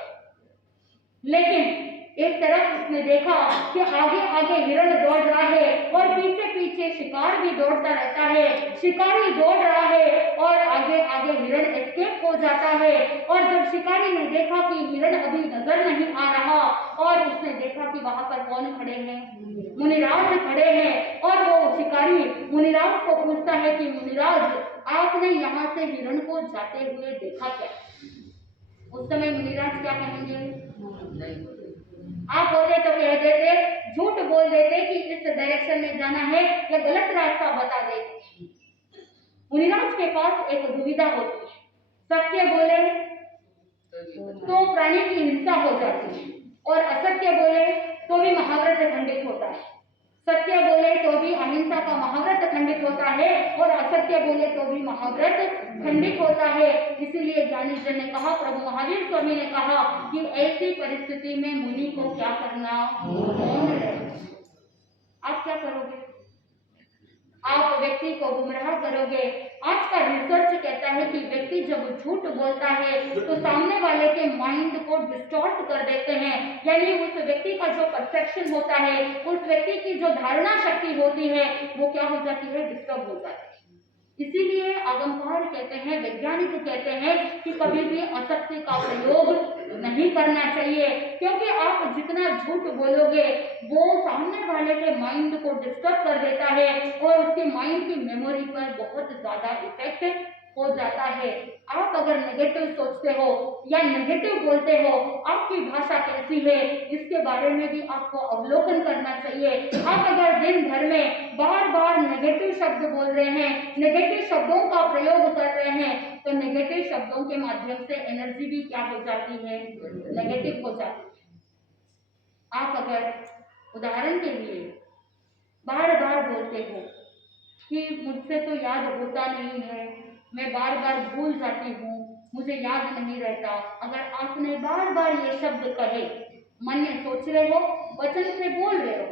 लेकिन एक तरफ उसने देखा कि आगे आगे हिरण दौड़ रहा है और पीछे पीछे शिकार भी दौड़ता रहता है। शिकारी दौड़ रहा है और आगे आगे हिरण एस्केप हो जाता है। और जब शिकारी ने देखा कि हिरण अभी नजर नहीं आ रहा और उसने देखा कि वहां पर कौन खड़े हैं, मुनिराज खड़े हैं, और वो शिकारी मुनिराज को पूछता है कि मुनिराज, आपने यहाँ से हिरण को जाते हुए देखा क्या? उस समय मुनिराज क्या कहेंगे? आप बोले तो कह देते, झूठ बोल देते कि इस डायरेक्शन में जाना है या गलत रास्ता बता देते। मुनिराज के पास एक दुविधा होती है, सत्य बोले तो प्राणी की हिंसा हो जाती है और असत्य बोले तो भी महाव्रत खंडित होता है। सत्य बोले तो भी अहिंसा का महाव्रत खंडित होता है और असत्य बोले तो भी महाव्रत खंडित होता है। इसीलिए ज्ञानी जन ने कहा, प्रभु महावीर स्वामी ने कहा कि ऐसी परिस्थिति में मुनि को क्या करना, आप क्या करोगे? आप व्यक्ति को गुमराह करोगे। आज का रिसर्च कहता है कि व्यक्ति जब झूठ बोलता है तो सामने वाले के माइंड को डिस्टॉर्ट कर देते हैं, यानी उस व्यक्ति का जो परसेप्शन होता है, उस व्यक्ति की जो धारणा शक्ति होती है वो क्या हो जाती है, डिस्टर्ब हो जाती है। इसीलिए आगमकार कहते हैं, वैज्ञानिक कहते हैं कि कभी भी असत्य का प्रयोग नहीं करना चाहिए, क्योंकि आप जितना झूठ बोलोगे वो सामने वाले के माइंड को डिस्टर्ब कर देता है और उसके माइंड की मेमोरी पर बहुत ज्यादा इफेक्ट हो जाता है। आप अगर नेगेटिव सोचते हो या नेगेटिव बोलते हो, आपकी भाषा कैसी है इसके बारे में भी आपको अवलोकन करना चाहिए। आप अगर दिन भर में बार बार नेगेटिव शब्द बोल रहे हैं, नेगेटिव शब्दों का प्रयोग कर रहे हैं, तो नेगेटिव शब्दों के माध्यम से एनर्जी भी क्या हो जाती है, नेगेटिव हो जाती है। आप अगर उदाहरण के लिए बार बार बोलते हो कि मुझसे तो याद होता नहीं है, मैं बार बार भूल जाती हूँ, मुझे याद नहीं रहता, अगर आपने बार बार ये शब्द कहे, मन में सोच रहे हो, वचन से बोल रहे हो,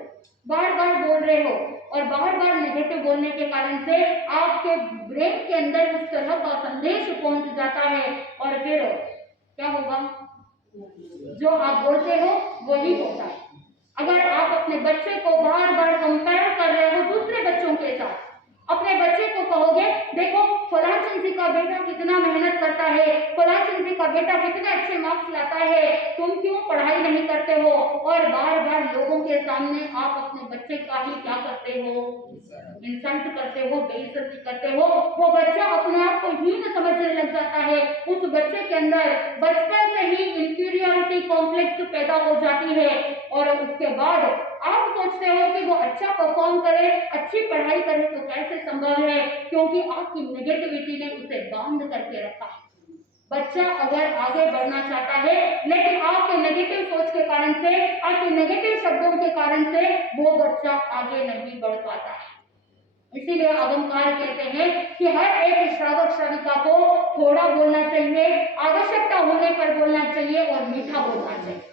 बार बार बोल रहे हो और बार बार नेगेटिव बोलने के कारण से आपके ब्रेन के अंदर उस तरह का संदेश पहुंच जाता है और फिर क्या होगा, जो आप बोलते हो वही होता है। अगर आप अपने बच्चे को बार बार कंपेयर कर रहे हो दूसरे बच्चों के साथ, अपने बच्चे को कहोगे देखो फलाचंद जी का बेटा कितना मेहनत करता है, फलाचंद जी का बेटा कितने अच्छे मार्क्स लाता है, तुम क्यों पढ़ाई नहीं करते हो, और बार बार लोगों के सामने आप अपने बच्चे का ही क्या करते हो, इंसल्ट करते हो, बेइज्जती करते हो, वो बच्चा अपने आप को हीन समझने लग जाता है। उस बच्चे के अंदर बचपन से ही इंफीरियरिटी कॉम्प्लेक्स पैदा हो जाती है और उसके बाद आप सोचते हो कि वो अच्छा परफॉर्म करे, अच्छी पढ़ाई करे, तो कैसे संभव है, क्योंकि आपकी नेगेटिविटी ने उसे बांध करके रखा है। बच्चा अगर आगे बढ़ना चाहता है, लेकिन आपके नेगेटिव सोच के कारण से, आपके नेगेटिव शब्दों के कारण से वो बच्चा आगे नहीं बढ़ पाता है। इसीलिए आगमकार कहते हैं कि हर एक श्रावक श्राविका को थोड़ा बोलना चाहिए, आवश्यकता होने पर बोलना चाहिए और मीठा बोलना चाहिए।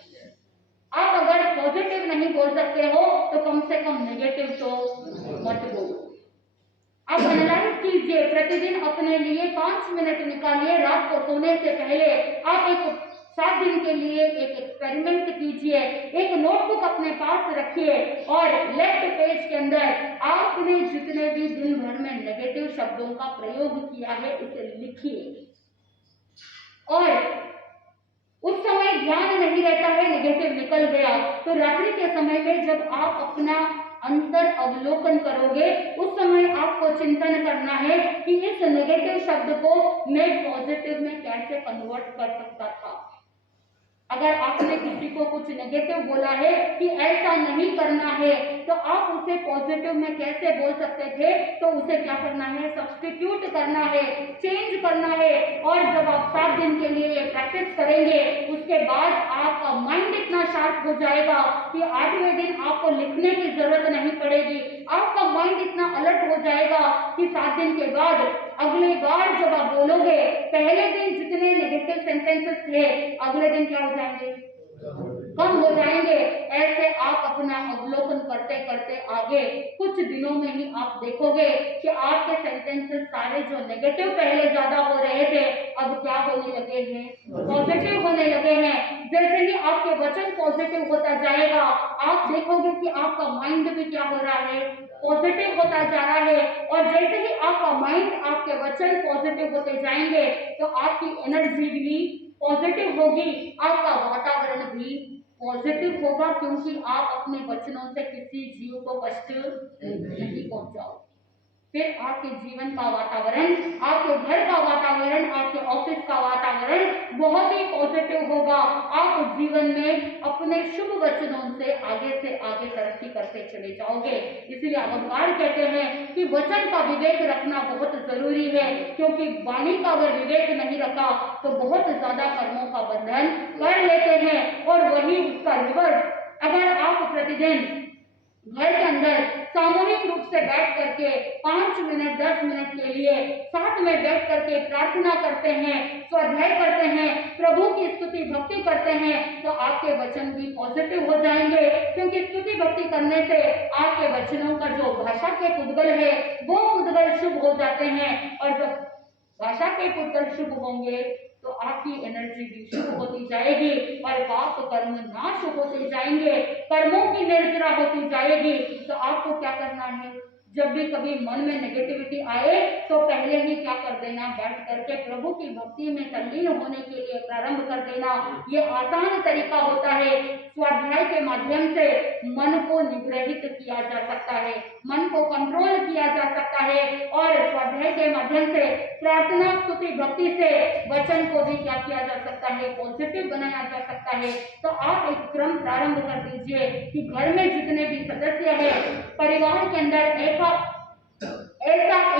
आप अगर पॉजिटिव नहीं बोल सकते हो तो कम से कम नेगेटिव तो मत बोलो। आप एनालाइज कीजिए, प्रतिदिन अपने लिए 5 मिनट निकालिए, रात को सोने से पहले आप एक 7 दिन के लिए एक एक्सपेरिमेंट कीजिए, एक नोटबुक अपने पास रखिए और लेफ्ट पेज के अंदर आपने जितने भी दिन भर में नेगेटिव शब्दों का प्रयोग किया है उसे लिखिए। और उस समय ध्यान नहीं रहता है, नेगेटिव निकल गया, तो रात्रि के समय में जब आप अपना अंतर अवलोकन करोगे उस समय आपको चिंतन करना है कि इस नेगेटिव शब्द को मैं पॉजिटिव में कैसे कन्वर्ट कर सकता था। अगर आपने किसी को कुछ नेगेटिव बोला है कि ऐसा नहीं करना है, तो आप उसे पॉजिटिव में कैसे बोल सकते थे, तो उसे क्या करना है, सब्स्टिट्यूट करना है, चेंज करना है। और जब आप 7 दिन के लिए ये प्रैक्टिस करेंगे उसके बाद आपका माइंड इतना शार्प हो जाएगा कि 8वें दिन आपको लिखने की जरूरत नहीं पड़ेगी। आपका माइंड इतना अलर्ट हो जाएगा कि 7 दिन के बाद अगली बार जब आप बोलोगे, पहले दिन जितने नेगेटिव सेंटेंसेस थे अगले दिन क्या हो जाएंगे, कम हो जाएंगे। ऐसे आप अपना अवलोकन करते करते आगे कुछ दिनों में ही आप देखोगे कि आपके सेंटेंसेस सारे जो नेगेटिव पहले ज्यादा हो रहे थे अब क्या होने लगे हैं, पॉजिटिव होने लगे हैं। जैसे ही आपके वचन पॉजिटिव होता जाएगा आप देखोगे कि आपका माइंड भी क्या हो रहा है, पॉजिटिव होता जा रहा है। और जैसे ही आपका माइंड, आपके वचन पॉजिटिव होते जाएंगे तो आपकी एनर्जी भी पॉजिटिव होगी, आपका वातावरण भी पॉजिटिव होगा, क्योंकि आप अपने वचनों से किसी जीव को कष्ट नहीं पहुंचाओगे। फिर आपके जीवन का वातावरण, आपके घर का वातावरण, आपके ऑफिस का वातावरण बहुत ही पॉजिटिव होगा। आप जीवन में अपने शुभ वचनों से आगे तरक्की करते चले जाओगे। इसलिए अवतार कहते हैं कि वचन का विवेक रखना बहुत जरूरी है, क्योंकि वाणी का अगर विवेक नहीं रखा तो बहुत ज्यादा कर्मों का बंधन कर लेते हैं। और वही उसका रिवर्स, अगर आप प्रतिदिन घर के अंदर सामूहिक रूप से बैठ करके 5 मिनट 10 मिनट के लिए साथ में बैठ करके प्रार्थना करते हैं, स्वाध्याय करते हैं, प्रभु की स्तुति भक्ति करते हैं, तो आपके वचन भी पॉजिटिव हो जाएंगे। क्योंकि स्तुति भक्ति करने से आपके वचनों का जो भाषा के पुद्गल है वो पुद्गल शुभ हो जाते हैं। और जब भाषा के पुद्गल शुभ होंगे तो आपकी एनर्जी भी शुभ होती जाएगी और पाप कर्म नाश होते जाएंगे, कर्मों की निर्जरा होती जाएगी। तो आपको क्या करना है, जब भी कभी मन में नेगेटिविटी आए तो पहले ही क्या कर देना, बैठ करके प्रभु की भक्ति में तल्लीन होने के लिए प्रारंभ कर देना। ये आसान तरीका होता है। स्वाध्याय के माध्यम से मन को निग्रहित किया जा सकता है, मन को कंट्रोल किया जा सकता है, और स्वाध्याय के माध्यम से प्रार्थना स्तुति भक्ति से वचन को भी क्या किया जा सकता है, पॉजिटिव बनाया जा सकता है। तो आप एक क्रम प्रारंभ कर दीजिए कि घर में जितने भी सदस्य हैं, परिवार के अंदर ऐसा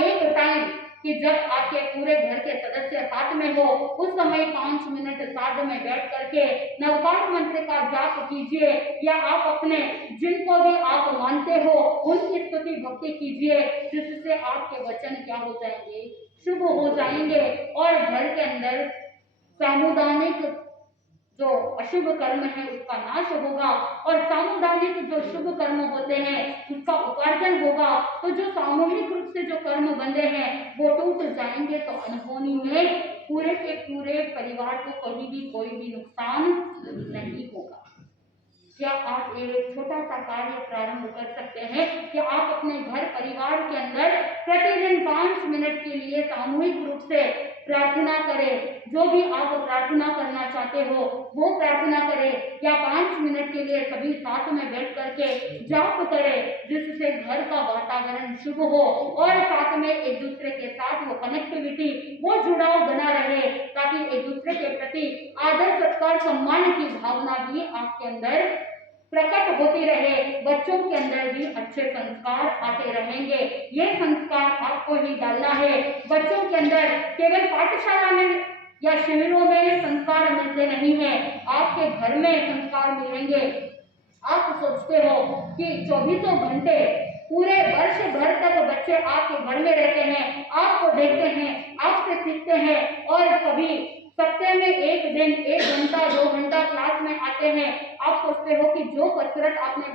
एक टाइम कि जब आपके पूरे घर के सदस्य साथ में हो, उस समय 5 मिनट साथ में बैठ करके नवकार मंत्र का जाप कीजिए, या आप अपने जिनको भी आप मानते हो उनकी स्तुति भक्ति कीजिए, जिससे आपके वचन क्या हो जाएंगे, शुभ हो जाएंगे। और घर के अंदर सामुदायिक जो अशुभ कर्म है उसका नाश होगा, और सामुदायिक जो शुभ कर्म होते हैं उसका उपार्जन होगा। तो जो सामूहिक रूप से जो कर्म बंधे हैं वो टूट जाएंगे, तो अनहोनी में पूरे के पूरे परिवार को कहीं भी कोई भी नुकसान नहीं होगा। क्या आप एक छोटा सा कार्य प्रारंभ कर सकते हैं कि आप अपने घर परिवार के अंदर प्रतिदिन 5 मिनट के लिए सामूहिक रूप से प्रार्थना करें, जो भी आप प्रार्थना करना चाहते हो वो प्रार्थना करें, या 5 मिनट के लिए सभी साथ में बैठ करके जाप करें, जिससे घर का वातावरण शुभ हो और साथ में एक दूसरे के साथ वो कनेक्टिविटी, वो जुड़ाव बना रहे, ताकि एक दूसरे के प्रति आदर सत्कार सम्मान की भावना भी आपके अंदर प्रकट होती रहे, बच्चों के अंदर भी अच्छे संस्कार आते रहेंगे। ये संस्कार आपको ही डालना है बच्चों के अंदर। केवल पाठशाला में या शिविरों में संस्कार मिलते नहीं है, आपके घर में संस्कार मिलेंगे। आप सोचते हो कि 24 घंटे पूरे वर्ष भर तक बच्चे आपके घर में रहते हैं, आपको देखते हैं, आपसे सीखते हैं, और कभी सप्ताह में एक दिन 1 घंटा 2 घंटा क्लास में आते हैं। आप सोचते हो कि जो कसरत आपने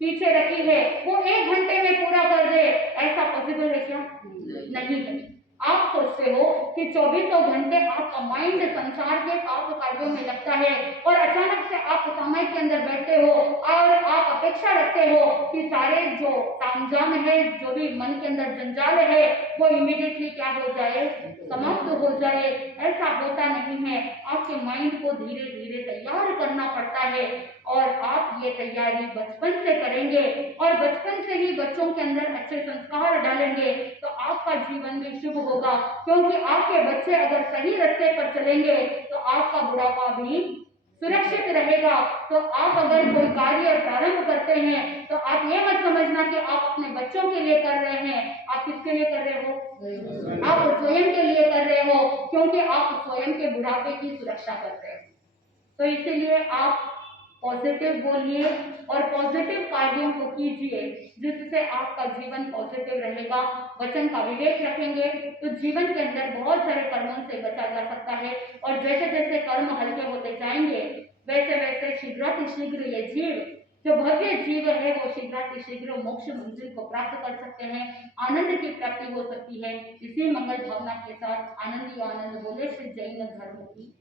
पीछे रखी है वो 1 घंटे में पूरा कर दे, ऐसा पॉसिबल है क्या? नहीं है। आप सोचते हो कि 24 घंटे आपका माइंड संसार के पाप कार्यों में लगता है, और अचानक से आप समय के अंदर बैठते हो और आप अपेक्षा रखते हो कि सारे जो तामझाम है, जो भी मन के अंदर जंजाल है, वो इमीडिएटली क्या हो जाए, समाप्त हो जाए। ऐसा होता नहीं है। आपके माइंड को धीरे धीरे तैयार करना पड़ता है, और आप ये तैयारी बचपन से करेंगे और बचपन से ही बच्चों के अंदर अच्छे संस्कार डालेंगे, तो आपका जीवन भी शुभ होगा। क्योंकि आपके बच्चे अगर सही रास्ते पर चलेंगे तो आपका बुढ़ापा भी सुरक्षित रहेगा। तो आप अगर कोई कार्य प्रारंभ करते हैं तो आप ये मत समझना कि आप अपने बच्चों के लिए कर रहे हैं, आप किसके लिए कर रहे हो? आप स्वयं के लिए कर रहे हो, क्योंकि आप स्वयं के बुढ़ापे की सुरक्षा कर रहे हो। तो इसीलिए आप पॉजिटिव बोलिए और पॉजिटिव कार्यों को कीजिए, जिससे आपका जीवन पॉजिटिव रहेगा। वचन का विवेक रखेंगे तो जीवन के अंदर बहुत सारे कर्मों से बचा जा सकता है, और जैसे जैसे कर्म हल्के होते जाएंगे वैसे वैसे शीघ्रातिशीघ्र ये जीव, जो भव्य जीव है, वो शीघ्रातिशीघ्र मोक्ष मंजिल को प्राप्त कर सकते हैं, आनंद की प्राप्ति हो सकती है। इसी मंगल भावना के साथ आनंद ही आनंद बोले श्री जैन धर्म की